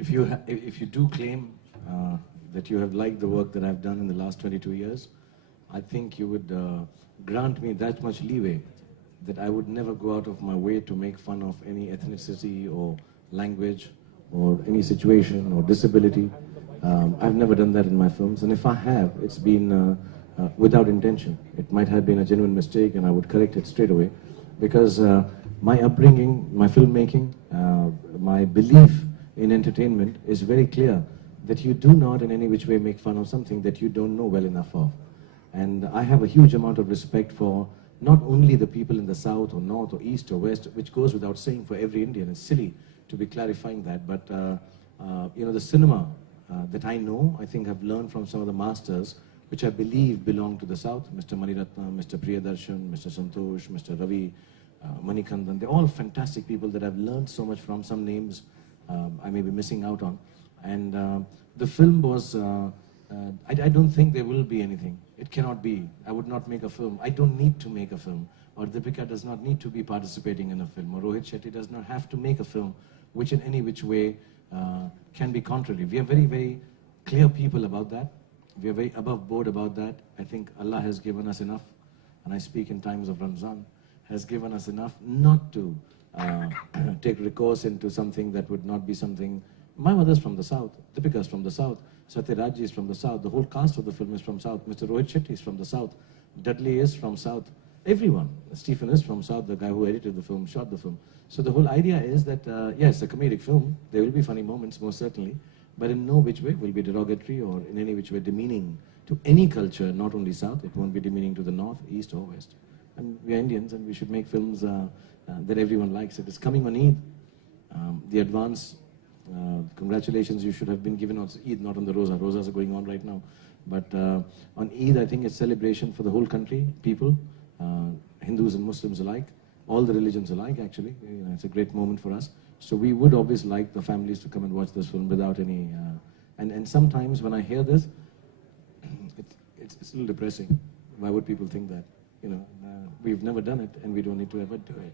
if you do claim that you have liked the work that I've done in the last 22 years, I think you would grant me that much leeway that I would never go out of my way to make fun of any ethnicity or language or any situation or disability. I've never done that in my films, and if I have, it's been without intention. It might have been a genuine mistake, and I would correct it straight away, because my upbringing, my filmmaking, my belief in entertainment is very clear, that you do not in any which way make fun of something that you don't know well enough of. And I have a huge amount of respect for not only the people in the south or north or east or west, which goes without saying for every Indian. It's silly to be clarifying that, but you know, the cinema that I know, I think I've learned from some of the masters, which I believe belong to the south. Mr. Maniratnam, Mr. Priyadarshan, Mr. Santosh, Mr. Ravi, Manikandan. They're all fantastic people that I've learned so much from. Some names I may be missing out on. And the film was, I don't think there will be anything. It cannot be. I would not make a film. I don't need to make a film. Or Deepika does not need to be participating in a film. Or Rohit Shetty does not have to make a film which in any which way can be contrary. We are very, very clear people about that. We are very above board about that. I think Allah has given us enough, and I speak in times of Ramzan, has given us enough not to take recourse into something that would not be something. My mother's from the south, Deepika's from the south, Satyaraj is from the south, the whole cast of the film is from south, Mr. Rohit Shetty is from the south, Dudley is from south, everyone. Stephen is from south, the guy who edited the film, shot the film. So the whole idea is that, yes, a comedic film, there will be funny moments, most certainly, but in no which way will be derogatory or in any which way demeaning to any culture, not only south, it won't be demeaning to the north, east or west. And we are Indians and we should make films that everyone likes. It is coming on Eid, the advance. Congratulations, you should have been given on Eid, not on the Rosa. Rosas are going on right now. But on Eid, I think it's celebration for the whole country, people, Hindus and Muslims alike, all the religions alike, actually. You know, it's a great moment for us. So we would always like the families to come and watch this film without any... and sometimes when I hear this, it's a little depressing. Why would people think that? You know, we've never done it and we don't need to ever do it.